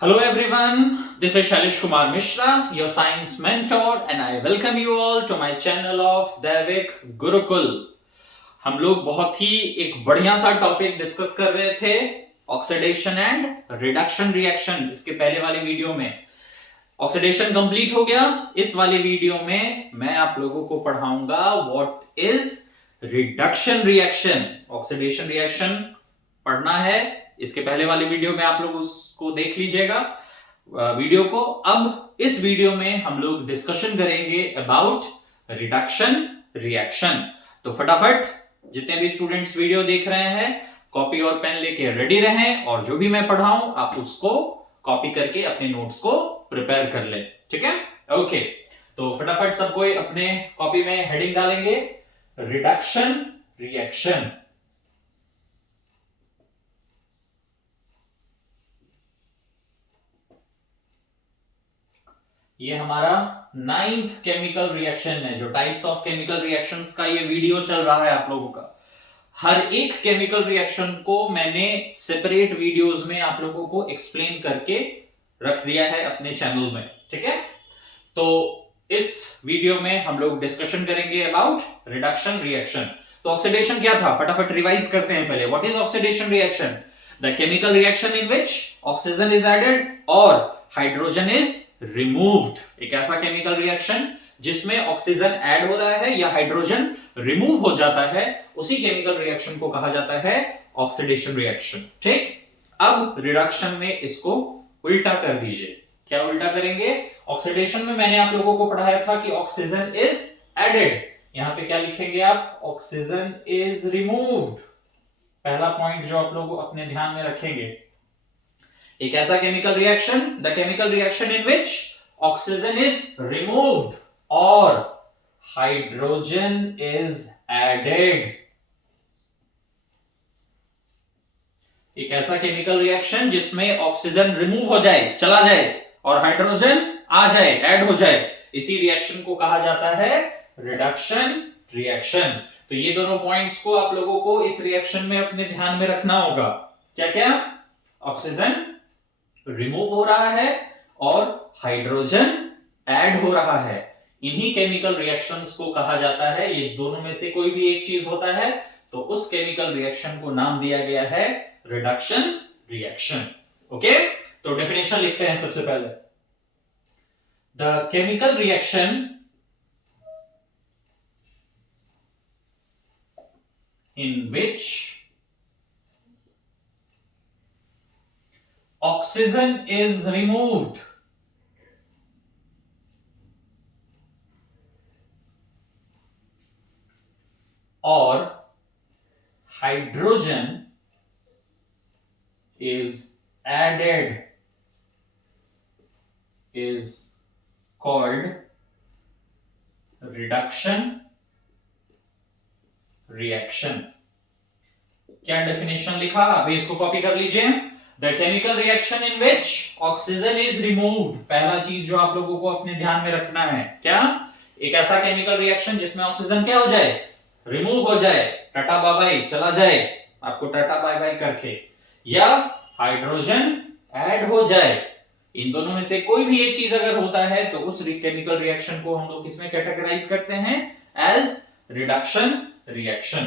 Hello everyone, this is Shailesh Kumar Mishra, your science mentor, and I welcome you all to my channel of Daivik Gurukul. हम लोग बहुत ही एक बढ़िया सा topic discuss कर रहे थे, ऑक्सीडेशन एंड रिडक्शन रिएक्शन। इसके पहले वाली वीडियो में ऑक्सीडेशन कंप्लीट हो गया। इस वाली वीडियो में मैं आप लोगों को पढ़ाऊंगा what is reduction reaction. Oxidation reaction पढ़ना है, इसके पहले वाली वीडियो में आप लोग उसको देख लीजिएगा वीडियो को। अब इस वीडियो में हम लोग डिस्कशन करेंगे अबाउट रिडक्शन रिएक्शन। तो फटाफट जितने भी स्टूडेंट्स वीडियो देख रहे हैं, कॉपी और पेन लेके रेडी रहें, और जो भी मैं पढ़ाऊं आप उसको कॉपी करके अपने नोट्स को प्रिपेयर कर ले। ठीक है, ओके। तो फटाफट सब कोई अपने कॉपी में हेडिंग डालेंगे, रिडक्शन रिएक्शन। ये हमारा 9th केमिकल रिएक्शन है। जो टाइप्स ऑफ केमिकल रिएक्शंस का ये वीडियो चल रहा है आप लोगों का, हर एक केमिकल रिएक्शन को मैंने सेपरेट वीडियोस में आप लोगों को एक्सप्लेन करके रख दिया है अपने चैनल में। ठीक है, तो इस वीडियो में हम लोग डिस्कशन करेंगे अबाउट रिडक्शन रिएक्शन। तो ऑक्सीडेशन क्या था, फटाफट रिवाइज करते हैं पहले। What is oxidation reaction? The chemical reaction in which oxygen is added और हाइड्रोजन इज रिमूव्ड। एक ऐसा केमिकल रिएक्शन जिसमें ऑक्सीजन ऐड हो रहा है या हाइड्रोजन रिमूव हो जाता है, उसी केमिकल रिएक्शन को कहा जाता है ऑक्सीडेशन रिएक्शन। ठीक, अब रिडक्शन में इसको उल्टा कर दीजिए। क्या उल्टा करेंगे? ऑक्सीडेशन में मैंने आप लोगों को पढ़ाया था कि ऑक्सीजन इज एडेड, यहां पे क्या लिखेंगे आप? Oxygen is removed. पहला पॉइंट जो आप लोग अपने ध्यान में रखेंगे, एक ऐसा chemical reaction, the chemical reaction in which oxygen is removed और हाइड्रोजन इज एडेड। एक ऐसा केमिकल रिएक्शन जिसमें ऑक्सीजन रिमूव हो जाए, चला जाए, और हाइड्रोजन आ जाए, ऐड हो जाए, इसी रिएक्शन को कहा जाता है रिडक्शन रिएक्शन। तो ये दोनों पॉइंट्स को आप लोगों को इस रिएक्शन में अपने ध्यान में रखना होगा। क्या क्या? ऑक्सीजन रिमूव हो रहा है और हाइड्रोजन ऐड हो रहा है। इन्हीं केमिकल रिएक्शंस को कहा जाता है, ये दोनों में से कोई भी एक चीज होता है तो उस केमिकल रिएक्शन को नाम दिया गया है रिडक्शन रिएक्शन। ओके, तो डेफिनेशन लिखते हैं सबसे पहले। The chemical reaction in which oxygen is removed or hydrogen is added is called reduction reaction. क्या डेफिनेशन लिखा, अभी इसको कॉपी कर लीजिए। The chemical reaction in which oxygen is removed, पहला चीज जो आप लोगों को अपने ध्यान में रखना है, क्या? एक ऐसा केमिकल रिएक्शन जिसमें ऑक्सीजन क्या हो जाए? रिमूव हो जाए, टाटा बाय बाय, चला जाए आपको टाटा बाय बाय करके, या हाइड्रोजन ऐड हो जाए। इन दोनों में से कोई भी एक चीज अगर होता है तो उस केमिकल रिएक्शन को हम लोग किसमें कैटेगराइज करते हैं? As reduction reaction.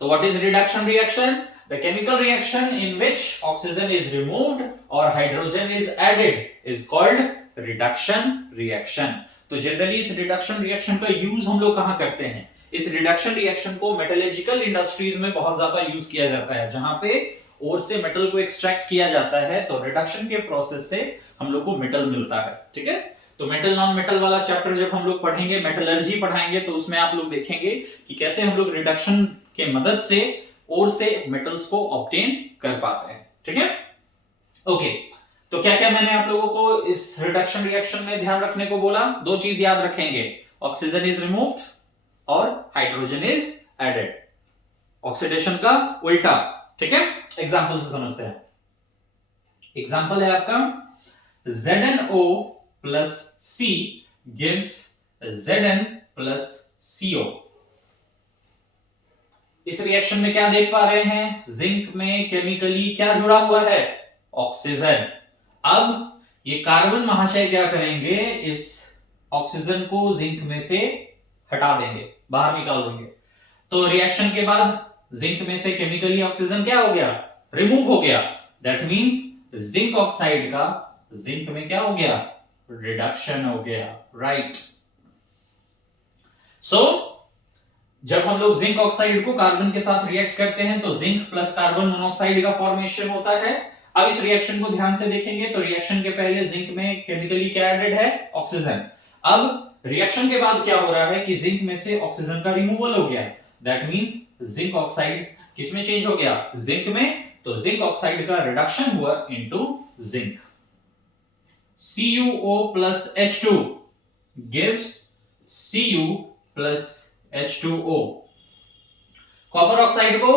So what is reduction reaction? The chemical reaction in which oxygen is removed or hydrogen is added is called reduction reaction. तो जनरली इस रिडक्शन रिएक्शन का यूज हम लोग कहां करते हैं? इस रिडक्शन रिएक्शन को मेटलर्जिकल इंडस्ट्रीज में बहुत ज्यादा यूज किया जाता है, जहां पे ओर से मेटल को एक्सट्रैक्ट किया जाता है, तो रिडक्शन के प्रोसेस से हम लोग को मेटल मिलता है। ठीक है, तो मेटल नॉन मेटल वाला चैप्टर जब हम लोग पढ़ेंगे, मेटलर्जी पढ़ाएंगे, तो उसमें आप लोग देखेंगे कि कैसे हम लोग रिडक्शन के मदद से और से मेटल्स को ऑब्टेन कर पाते हैं। ठीक है, ओके। तो क्या क्या मैंने आप लोगों को इस रिडक्शन रिएक्शन में ध्यान रखने को बोला? दो चीज याद रखेंगे, ऑक्सीजन इज रिमूव्ड और हाइड्रोजन इज एडेड। ऑक्सीडेशन का उल्टा। ठीक है, एग्जांपल से समझते हैं। एग्जांपल है आपका ZnO plus C gives Zn plus CO। इस रिएक्शन में क्या देख पा रहे हैं? जिंक में केमिकली क्या जुड़ा हुआ है? ऑक्सीजन। अब ये कार्बन महाशय क्या करेंगे, इस ऑक्सीजन को जिंक में से हटा देंगे, बाहर निकाल देंगे। तो रिएक्शन के बाद जिंक में से केमिकली ऑक्सीजन क्या हो गया, रिमूव हो गया। दैट मींस जिंक ऑक्साइड का जिंक में क्या हो गया, रिडक्शन हो गया, राइट। सो जब हम लोग जिंक ऑक्साइड को कार्बन के साथ रिएक्ट करते हैं तो जिंक प्लस कार्बन मोनोऑक्साइड का फॉर्मेशन होता है। अब इस रिएक्शन को ध्यान से देखेंगे तो रिएक्शन के पहले जिंक में केमिकली क्या एडेड है, ऑक्सीजन। अब रिएक्शन के बाद क्या हो रहा है कि जिंक में से ऑक्सीजन का रिमूवल हो गया। दैट मींस जिंक ऑक्साइड किसमें चेंज हो गया, जिंक में। तो जिंक ऑक्साइड का रिडक्शन हुआ into zinc. CuO plus H2 gives Cu plus H2O। Copper oxide को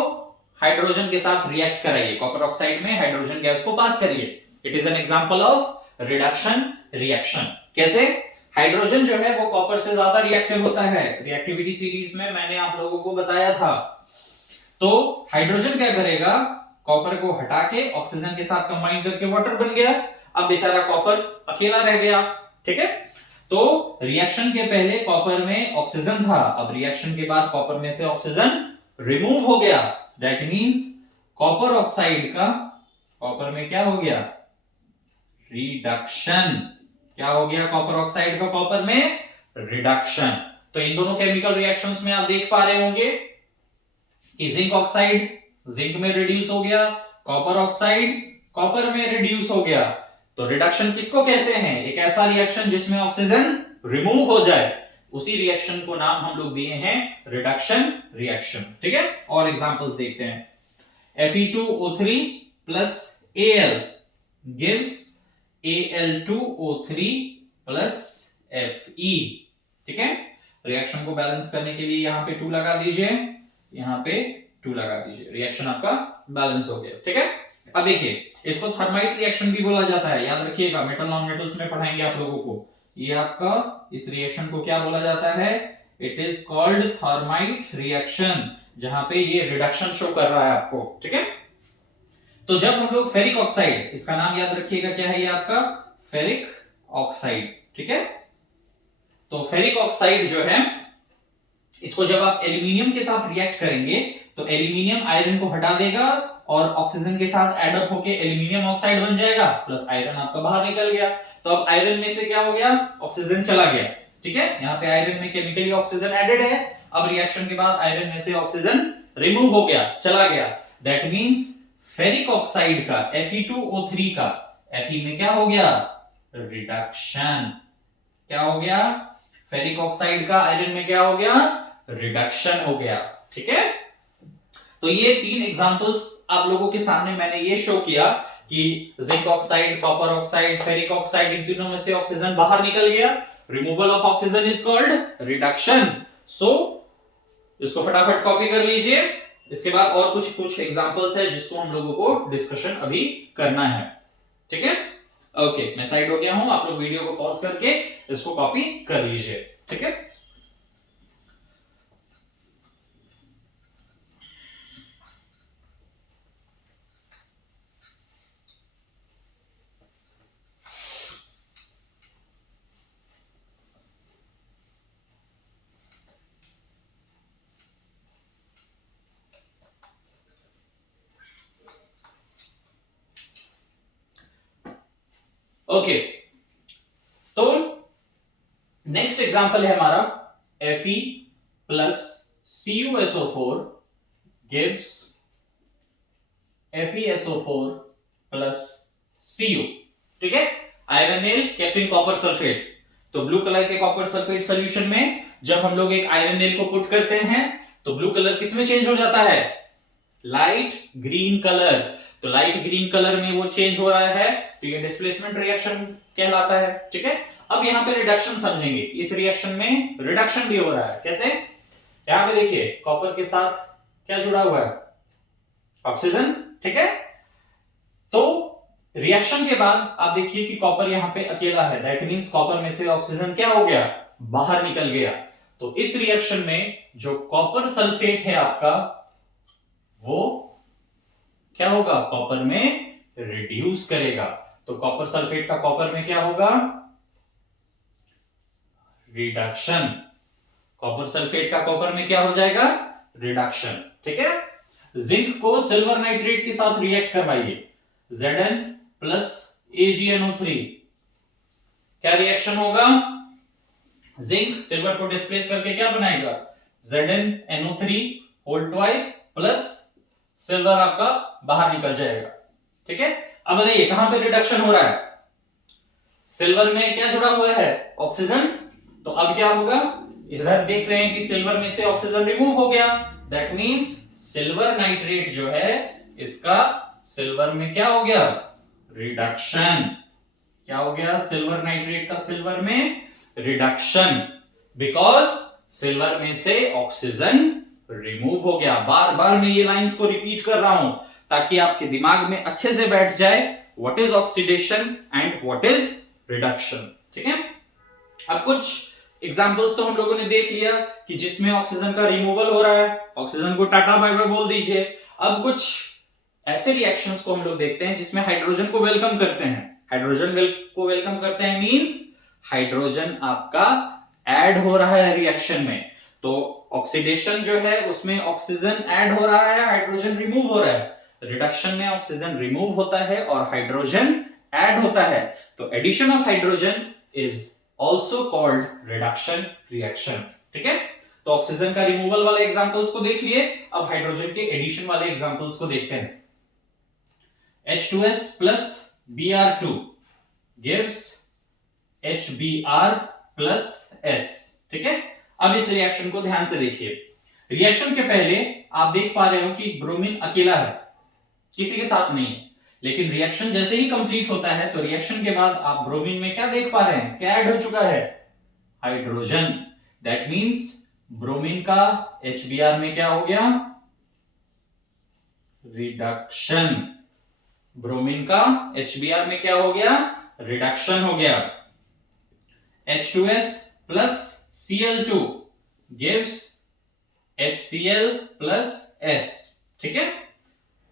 हाइड्रोजन के साथ रिएक्ट कराइए, कॉपर ऑक्साइड में हाइड्रोजन गैस को पास करिए। It is an example of reduction reaction. कैसे, हाइड्रोजन जो है वो कॉपर से ज्यादा रिएक्टिव होता है। रिएक्टिविटी सीरीज में मैंने आप लोगों को बताया था। तो हाइड्रोजन क्या करेगा, कॉपर को हटा के ऑक्सीजन के साथ कंबाइन करके वाटर बन गया। अब बेचारा कॉपर अकेला रह गया, ठीक है। तो रिएक्शन के पहले कॉपर में ऑक्सीजन था, अब रिएक्शन के बाद कॉपर में से ऑक्सीजन रिमूव हो गया। दैट मींस कॉपर ऑक्साइड का कॉपर में क्या हो गया, रिडक्शन। क्या हो गया कॉपर ऑक्साइड का कॉपर में, रिडक्शन। तो इन दोनों केमिकल रिएक्शंस में आप देख पा रहे होंगे कि जिंक ऑक्साइड जिंक में रिड्यूस हो गया, कॉपर ऑक्साइड कॉपर में रिड्यूस हो गया। तो रिडक्शन किसको कहते हैं, एक ऐसा रिएक्शन जिसमें ऑक्सीजन रिमूव हो जाए, उसी रिएक्शन को नाम हम लोग दिए हैं रिडक्शन रिएक्शन, ठीक है। और एग्जांपल्स देखते हैं। Fe2O3 plus Al gives Al2O3 plus Fe, ठीक है। रिएक्शन को बैलेंस करने के लिए यहां पे 2 लगा दीजिए, यहां पे 2 लगा दीजिए, रिएक्शन आपका बैलेंस हो गया, ठीक है। अब देखिए, इसको थर्माइट रिएक्शन भी बोला जाता है, याद रखिएगा, मेटल नॉन मेटल्स में पढ़ाएंगे आप लोगों को। ये आपका इस रिएक्शन को क्या बोला जाता है, it is called thermite reaction, जहां पे ये रिडक्शन शो कर रहा है आपको, ठीक है। तो जब हम लोग फेरिक ऑक्साइड, इसका नाम याद रखिएगा क्या है, ये आपका फेरिक ऑक्साइड, ठीक है। तो फेरिक ऑक्साइड जो है, इसको जब आप एल्यूमिनियम के साथ रिएक्ट करेंगे तो एल्यूमिनियम आयरन को हटा देगा और ऑक्सीजन के साथ एड अप होकर एल्यूमिनियम ऑक्साइड बन जाएगा, प्लस आयरन आपका बाहर निकल गया। तो अब आयरन में से क्या हो गया, ऑक्सीजन चला गया, ठीक है। यहाँ पे आयरन में केमिकली ऑक्सीजन एडेड है, अब रिएक्शन के बाद आयरन में से ऑक्सीजन रिमूव हो गया, चला गया। दैट मींस फेरिक ऑक्साइड का Fe2O3 का Fe में क्या हो गया, रिडक्शन। क्या हो गया, फेरिक ऑक्साइड का आयरन में क्या हो गया, रिडक्शन हो गया, ठीक है। तो ये 3 एग्जांपल्स आप लोगों के सामने मैंने ये शो किया कि zinc oxide, copper oxide, ferric oxide, इन तीनों में से ऑक्सीजन बाहर निकल गया। Removal of oxygen is called reduction. So इसको फटाफट कॉपी कर लीजिए। इसके बाद और कुछ एग्जांपल्स है जिसको हम लोगों को डिस्कशन अभी करना है, ठीक है। ओके, मैं साइड हो गया हूं, आप लोग वीडियो को पॉज करके इसको कॉपी कर लीजिए, ठीक है। ओके, तो नेक्स्ट एग्जांपल है हमारा Fe plus CuSO4 gives FeSO4 plus Cu, ठीक है। Iron nail kept in copper sulphate. तो ब्लू कलर के कॉपर सल्फेट सॉल्यूशन में जब हम लोग एक आयरन नेल को पुट करते हैं तो ब्लू कलर किसमें चेंज हो जाता है, लाइट ग्रीन कलर। तो लाइट ग्रीन कलर में वो चेंज हो रहा है, तो ये डिस्प्लेसमेंट रिएक्शन कहलाता है, ठीक है। अब यहां पे रिडक्शन समझेंगे, इस रिएक्शन में रिडक्शन भी हो रहा है। कैसे, यहां पे देखिए कॉपर के साथ क्या जुड़ा हुआ है, ऑक्सीजन, ठीक है। तो रिएक्शन के बाद आप देखिए कि कॉपर यहां पे अकेला है, दैट मींस कॉपर में से ऑक्सीजन क्या हो गया, बाहर निकल गया। तो इस रिएक्शन में जो कॉपर सल्फेट है आपका, वो क्या होगा, कॉपर में रिड्यूस करेगा। तो कॉपर सल्फेट का कॉपर में क्या होगा? रिडक्शन। कॉपर सल्फेट का कॉपर में क्या हो जाएगा? रिडक्शन। ठीक है। जिंक को सिल्वर नाइट्रेट के साथ रिएक्ट करवाइए, Zn प्लस AgNO3, क्या रिएक्शन होगा? जिंक सिल्वर को डिस्प्लेस करके क्या बनाएगा? ZnNO3 whole twice plus silver आपका बाहर निकल जाएगा। ठीक है। अब बताइए कहां पे रिडक्शन हो रहा है? सिल्वर में क्या जुड़ा हुआ है? ऑक्सीजन। तो अब क्या होगा? इधर देख रहे हैं कि सिल्वर में से ऑक्सीजन रिमूव हो गया, दैट मींस सिल्वर नाइट्रेट जो है इसका सिल्वर में क्या हो गया? रिडक्शन। क्या हो गया? सिल्वर नाइट्रेट का सिल्वर में रिडक्शन, बिकॉज सिल्वर में से ऑक्सीजन रिमूव हो गया। बार बार मैं ये लाइंस को रिपीट कर रहा हूं ताकि आपके दिमाग में अच्छे से बैठ जाए what is oxidation and what is reduction. ठीक है। अब कुछ एग्जांपल्स तो हम लोगों ने देख लिया कि जिसमें ऑक्सीजन का रिमूवल हो रहा है, ऑक्सीजन को टाटा बाय बाय बोल दीजिए। अब कुछ ऐसे रिएक्शंस को हम लोग देखते हैं जिसमें हाइड्रोजन को वेलकम करते हैं। हाइड्रोजन को वेलकम करते हैं मींस हाइड्रोजन आपका ऐड हो रहा है रिएक्शन में। तो ऑक्सीडेशन जो है उसमें ऑक्सीजन ऐड हो रहा है, हाइड्रोजन रिमूव हो रहा है। रिडक्शन में ऑक्सीजन रिमूव होता है और हाइड्रोजन ऐड होता है। तो addition of hydrogen is also called reduction reaction. ठीक है। तो ऑक्सीजन का रिमूवल वाले एग्जांपल्स को देख लिए, अब हाइड्रोजन के एडिशन वाले एग्जांपल्स को देखते हैं। H2S plus Br2 gives HBr plus S। ठीक है। अब इस रिएक्शन को ध्यान से देखिए। रिएक्शन के पहले आप देख पा रहे हो कि ब्रोमीन अकेला है, किसी के साथ नहीं है। लेकिन रिएक्शन जैसे ही कंप्लीट होता है तो रिएक्शन के बाद आप ब्रोमीन में क्या देख पा रहे हैं? क्या ऐड हो चुका है? हाइड्रोजन। दैट मींस ब्रोमीन का HBr में क्या हो गया? रिडक्शन। ब्रोमीन का HBr में क्या हो गया? रिडक्शन हो गया। H2S plus Cl2 gives HCl plus S। ठीक है।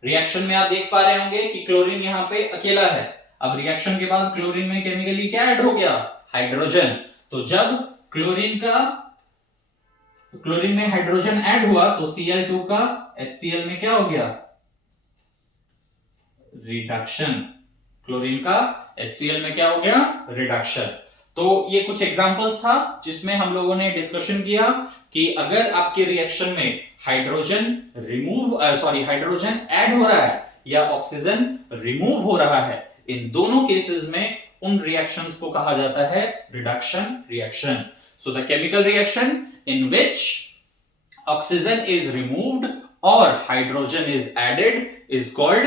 रिएक्शन में आप देख पा रहे होंगे कि क्लोरीन यहां पे अकेला है। अब रिएक्शन के बाद क्लोरीन में केमिकली क्या ऐड हो गया? हाइड्रोजन। तो जब क्लोरीन में हाइड्रोजन ऐड हुआ तो Cl2 का HCl में क्या हो गया? रिडक्शन। क्लोरीन का HCl में क्या हो गया? रिडक्शन। तो ये कुछ एग्जांपल्स था जिसमें हम लोगों ने डिस्कशन किया कि अगर आपके रिएक्शन में हाइड्रोजन ऐड हो रहा है या ऑक्सीजन रिमूव हो रहा है, इन दोनों केसेस में उन रिएक्शंस को कहा जाता है reduction reaction. So the chemical reaction in which oxygen is removed और hydrogen is added is called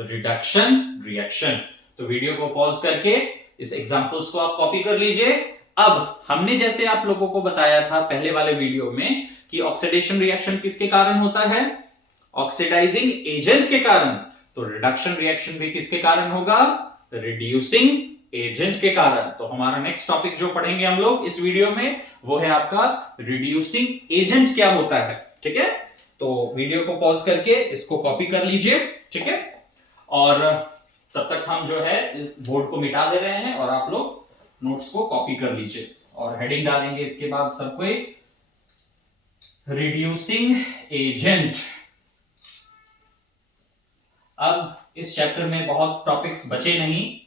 reduction reaction. तो वीडियो को पॉज करके इस एग्जांपल्स को आप कॉपी कर लीजिए। अब हमने जैसे आप लोगों को बताया था पहले वाले वीडियो में कि ऑक्सीडेशन रिएक्शन किसके कारण होता है? ऑक्सीडाइजिंग एजेंट के कारण। तो रिडक्शन रिएक्शन भी किसके कारण होगा? रिड्यूसिंग एजेंट के कारण। तो हमारा नेक्स्ट टॉपिक जो पढ़ेंगे हम लोग इस वीडियो में वो है आपका रिड्यूसिंग एजेंट क्या होता है। ठीक है। तो वीडियो को पॉज करके इसको कॉपी कर लीजिए। ठीक है। और तब तक हम जो है इस बोर्ड को मिटा दे रहे हैं और आप लोग नोट्स को कॉपी कर लीजिए और हेडिंग डालेंगे इसके बाद सब कोई रिड्यूसिंग एजेंट। अब इस चैप्टर में बहुत टॉपिक्स बचे नहीं।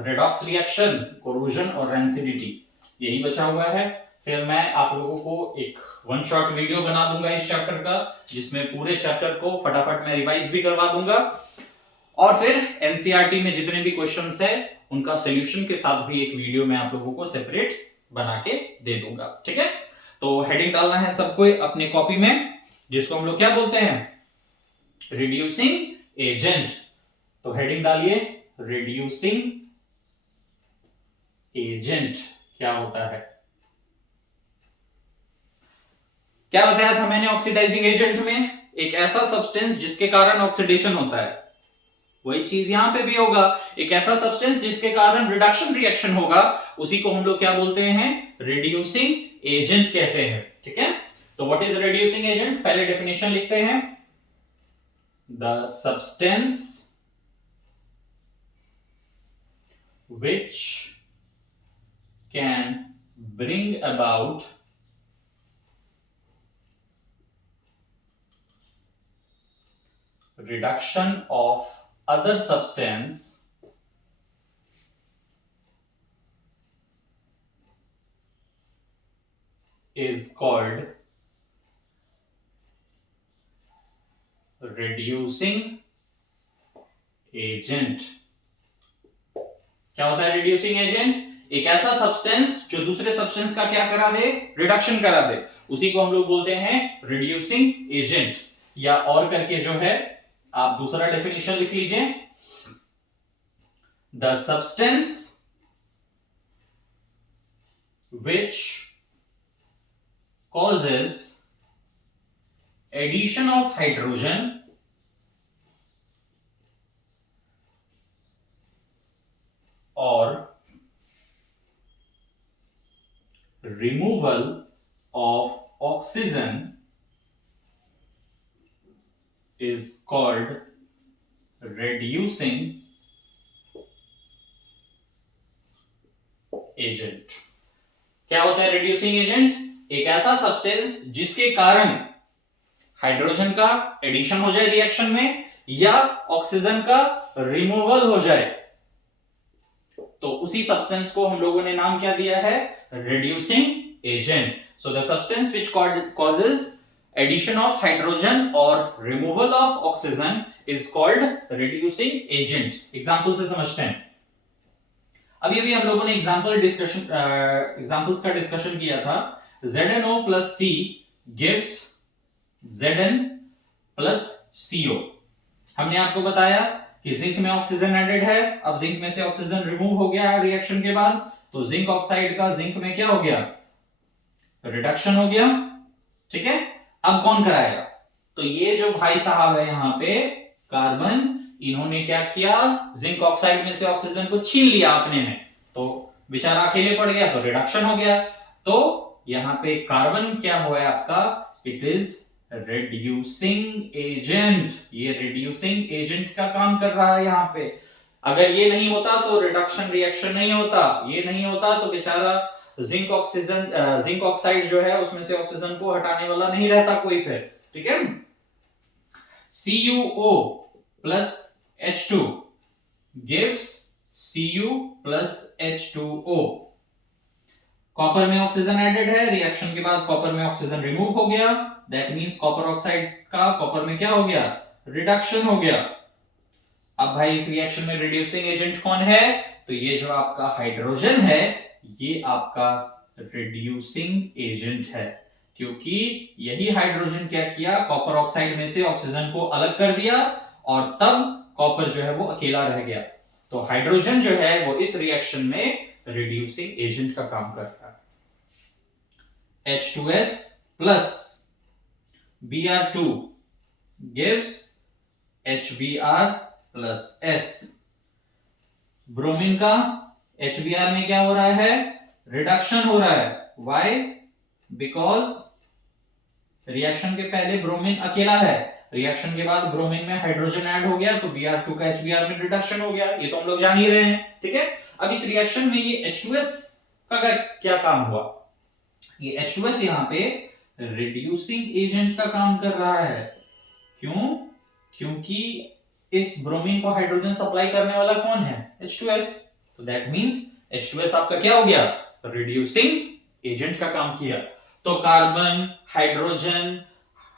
रेडॉक्स रिएक्शन, कोरोजन और रेंसिडिटी यही बचा हुआ है। फिर मैं आप लोगों को एक वन शॉट वीडियो बना दूंगा इस चैप्टर का, जिसमें पूरे चैप्टर को फटाफट मैं रिवाइज भी करवा दूंगा और फिर एनसीईआरटी में जितने भी क्वेश्चंस है उनका सॉल्यूशन के साथ भी एक वीडियो मैं आप लोगों को सेपरेट बना के दे दूंगा। ठीक है। तो हेडिंग डालना है सबको अपने कॉपी में, जिसको हम लोग क्या बोलते हैं? Reducing agent. तो हेडिंग डालिए रिड्यूसिंग एजेंट क्या होता है। क्या बताया था मैंने ऑक्सीडाइजिंग एजेंट में? एक ऐसा सब्सटेंस जिसके कारण ऑक्सीडेशन होता है। वही चीज यहां पे भी होगा, एक ऐसा सब्सटेंस जिसके कारण रिडक्शन रिएक्शन होगा, उसी को हम लोग क्या बोलते हैं? रिड्यूसिंग एजेंट कहते हैं। ठीक है। तो व्हाट इज रिड्यूसिंग एजेंट? पहले डेफिनेशन लिखते हैं। The substance which can bring about reduction of other substance is called reducing agent। क्या होता है रिड्यूसिंग एजेंट? एक ऐसा सब्सटेंस जो दूसरे सब्सटेंस का क्या करा दे, रिडक्शन करा दे, उसी को हम लोग बोलते हैं रिड्यूसिंग एजेंट। या और करके जो है आप दूसरा डेफिनेशन लिख लीजिए, the substance which causes addition of hydrogen or removal of oxygen is called reducing agent। क्या होता है रिड्यूसिंग एजेंट? एक ऐसा सब्सटेंस जिसके कारण हाइड्रोजन का एडिशन हो जाए रिएक्शन में या ऑक्सीजन का रिमूवल हो जाए, तो उसी सब्सटेंस को हम लोगों ने नाम क्या दिया है? Reducing agent. So the substance which causes addition of hydrogen और removal of oxygen is called reducing agent. Example से समझते हैं। अभी अभी हम लोगों ने एग्जांपल्स का डिस्कशन किया था। ZnO plus C gives Zn plus CO। हमने आपको बताया कि जिंक में ऑक्सीजन एडेड है, अब जिंक में से ऑक्सीजन रिमूव हो गया रिएक्शन के बाद, तो जिंक ऑक्साइड का जिंक में क्या हो गया? रिडक्शन हो गया। ठीक है, अब कौन कराएगा? तो ये जो भाई साहब है यहां पे कार्बन, इन्होंने क्या किया? जिंक ऑक्साइड में से ऑक्सीजन को छीन लिया अपने में, तो बेचारा अकेले पड़ गया, तो रिडक्शन हो गया। तो यहां पे कार्बन क्या हुआ है आपका? It is reducing agent. ये रिड्यूसिंग एजेंट का काम कर रहा है यहां पे। अगर ये नहीं होता तो रिडक्शन रिएक्शन नहीं होता, ये नहीं होता तो बेचारा जिंक ऑक्साइड जो है उसमें से ऑक्सीजन को हटाने वाला नहीं रहता कोई फिर। ठीक है, CuO plus H2 gives Cu plus H2O। Copper में ऑक्सीजन एडेड है, रिएक्शन के बाद कॉपर में ऑक्सीजन रिमूव हो गया, दैट मींस कॉपर ऑक्साइड का कॉपर में क्या हो गया? रिडक्शन हो गया। अब भाई इस रिएक्शन में रिड्यूसिंग एजेंट कौन है? तो ये जो आपका हाइड्रोजन है, ये आपका रिड्यूसिंग एजेंट है, क्योंकि यही हाइड्रोजन क्या किया? कॉपर ऑक्साइड में से ऑक्सीजन को अलग कर दिया और तब कॉपर जो है वो अकेला रह गया। तो हाइड्रोजन जो है वो इस रिएक्शन में रिड्यूसिंग एजेंट का काम कर रहा है। H2S plus Br2 gives HBr plus S। Bromine का HBr में क्या हो रहा है? रिडक्शन हो रहा है। Why? Because रिएक्शन के पहले ब्रोमीन अकेला है, रिएक्शन के बाद ब्रोमीन में हाइड्रोजन ऐड हो गया, तो Br2 का HBr में रिडक्शन हो गया। ये तो हम लोग जान ही रहे हैं। ठीक है, अब इस रिएक्शन में ये H2S का क्या काम हुआ? ये H2S यहां पे रिड्यूसिंग एजेंट का काम कर रहा है। क्यों? क्योंकि इस ब्रोमीन को हाइड्रोजन सप्लाई करने वाला कौन है? H2S। तो दैट मींस H2S आपका क्या हो गया? रिड्यूसिंग एजेंट का काम किया। तो कार्बन, हाइड्रोजन,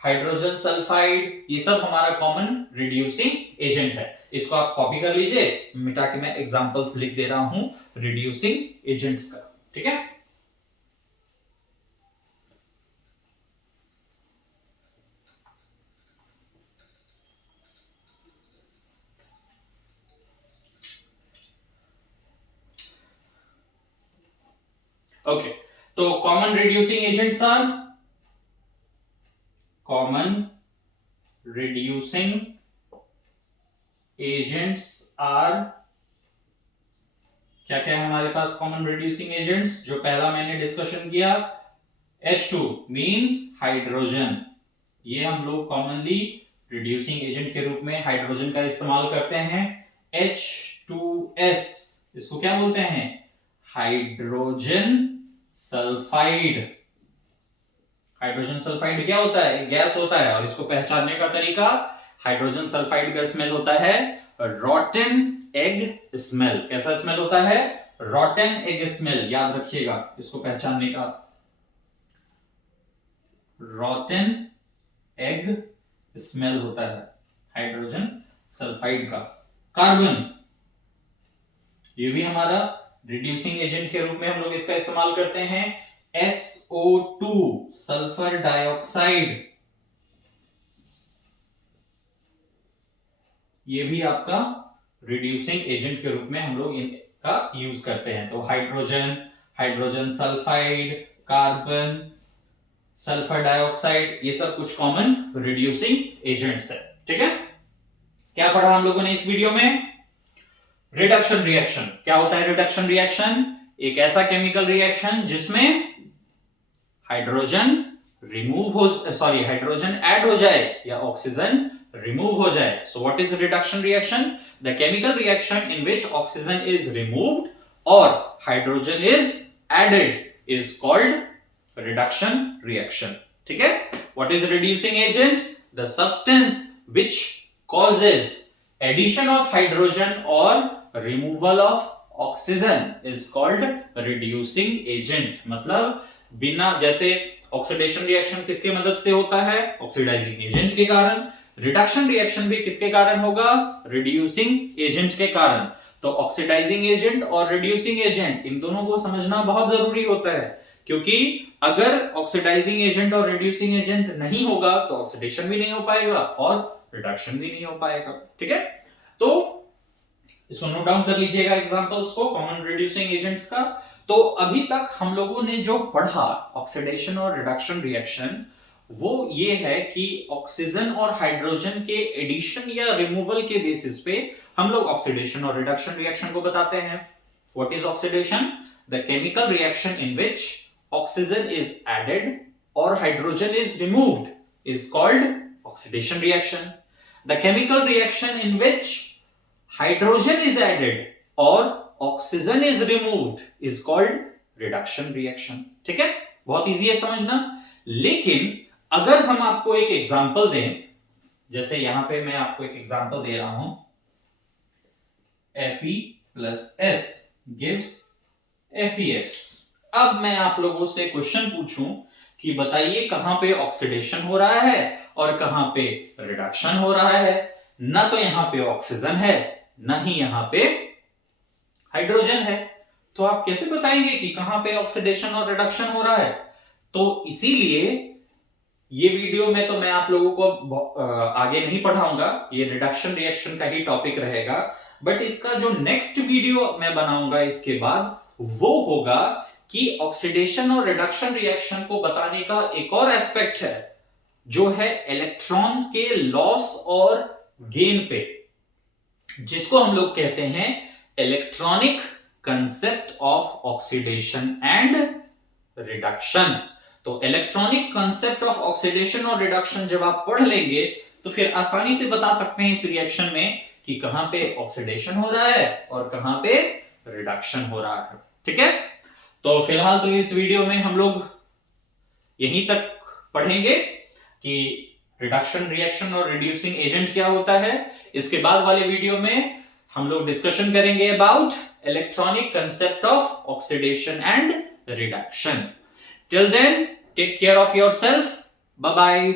हाइड्रोजन सल्फाइड, ये सब हमारा कॉमन रिड्यूसिंग एजेंट है। इसको आप कॉपी कर लीजिए, मिटा के मैं एग्जांपल्स लिख दे रहा हूं रिड्यूसिंग एजेंट्स का। ठीक है, ओके। तो common reducing agents are, common reducing agents are, क्या क्या है हमारे पास कॉमन रिड्यूसिंग एजेंट्स? जो पहला मैंने डिस्कशन किया, H2 मींस हाइड्रोजन। ये हम लोग कॉमनली रिड्यूसिंग एजेंट के रूप में हाइड्रोजन का इस्तेमाल करते हैं। H2S इसको क्या बोलते हैं? Hydrogen sulphide. हाइड्रोजन सल्फाइड क्या होता है? गैस होता है, और इसको पहचानने का तरीका, हाइड्रोजन सल्फाइड का स्मेल होता है रॉटन एग स्मेल। कैसा स्मेल होता है? रॉटन एग स्मेल। याद रखिएगा इसको पहचानने का, रॉटन एग स्मेल होता है हाइड्रोजन सल्फाइड का। कार्बन, ये भी हमारा रिड्यूसिंग एजेंट के रूप में हम लोग इसका इस्तेमाल करते हैं। SO2 सल्फर डाइऑक्साइड, ये भी आपका रिड्यूसिंग एजेंट के रूप में हम लोग इनका यूज करते हैं। तो hydrogen, hydrogen sulphide, carbon, sulphur dioxide, ये सब कुछ कॉमन रिड्यूसिंग एजेंट्स है। ठीक है, क्या पढ़ा हम लोगों ने इस वीडियो में? Reduction reaction. क्या होता है रिडक्शन रिएक्शन? एक ऐसा केमिकल रिएक्शन जिसमें हाइड्रोजन हाइड्रोजन ऐड हो जाए या ऑक्सीजन रिमूव हो जाए। So what is reduction reaction? The chemical reaction in which oxygen is removed और hydrogen is added is called reduction reaction. ठीक है, what is reducing agent? The substance which causes addition of hydrogen or removal of oxygen is called reducing agent। मतलब बिना, जैसे oxidation reaction किसके मदद से होता है? ऑक्सीडाइजिंग एजेंट के कारण। रिडक्शन रिएक्शन भी किसके कारण होगा? रिड्यूसिंग एजेंट के कारण। तो ऑक्सीडाइजिंग एजेंट और रिड्यूसिंग एजेंट, इन दोनों को समझना बहुत जरूरी होता है, क्योंकि अगर ऑक्सीडाइजिंग एजेंट और रिड्यूसिंग एजेंट नहीं होगा तो ऑक्सीडेशन भी नहीं हो पाएगा और रिडक्शन भी नहीं हो पाएगा। ठीक है, तो इसको नोट डाउन कर लीजिएगा एग्जांपल्स को कॉमन रिड्यूसिंग एजेंट्स का। तो अभी तक हम लोगों ने जो पढ़ा ऑक्सीडेशन और रिडक्शन रिएक्शन, वो ये है कि ऑक्सीजन और हाइड्रोजन के एडिशन या रिमूवल के बेसिस पे हम लोग ऑक्सीडेशन और रिडक्शन रिएक्शन को बताते हैं। What is oxidation? The chemical reaction in which oxygen is added और hydrogen is removed is called oxidation reaction. The chemical reaction in which hydrogen is added or oxygen is removed is called reduction reaction। ठीक है, बहुत easy है समझना। लेकिन अगर हम आपको एक एग्जांपल दें, जैसे यहां पे मैं आपको एक एग्जांपल दे रहा हूं, Fe+S gives FeS। अब मैं आप लोगों से क्वेश्चन पूछूं कि बताइए कहां पे ऑक्सीडेशन हो रहा है और कहां पे रिडक्शन हो रहा है? ना तो यहां पे ऑक्सीजन है, ना ही यहां पे हाइड्रोजन है। तो आप कैसे बताएंगे कि कहां पे ऑक्सीडेशन और रिडक्शन हो रहा है? तो इसीलिए ये वीडियो में तो मैं आप लोगों को आगे नहीं पढ़ाऊंगा, ये रिडक्शन रिएक्शन का ही टॉपिक रहेगा। बट इसका जो नेक्स्ट वीडियो मैं बनाऊंगा इसके बाद, वो होगा कि ऑक्सीडेशन और रिडक्शन रिएक्शन को बताने का एक और एस्पेक्ट है, जो है इलेक्ट्रॉन के लॉस और गेन पे, जिसको हम लोग कहते हैं electronic concept of oxidation and reduction. तो इलेक्ट्रॉनिक कंसेप्ट ऑफ ऑक्सीडेशन और रिडक्शन जब आप पढ़ लेंगे तो फिर आसानी से बता सकते हैं इस रिएक्शन में कि कहां पे ऑक्सीडेशन हो रहा है और कहां पे रिडक्शन हो रहा है। ठीक है, तो फिलहाल तो इस वीडियो में हम लोग यहीं तक पढ़ेंगे कि रिडक्शन रिएक्शन और रिड्यूसिंग एजेंट क्या होता है। इसके बाद वाले वीडियो में हम लोग डिस्कशन करेंगे about electronic concept of oxidation and reduction. Till then, take care of yourself, bye bye.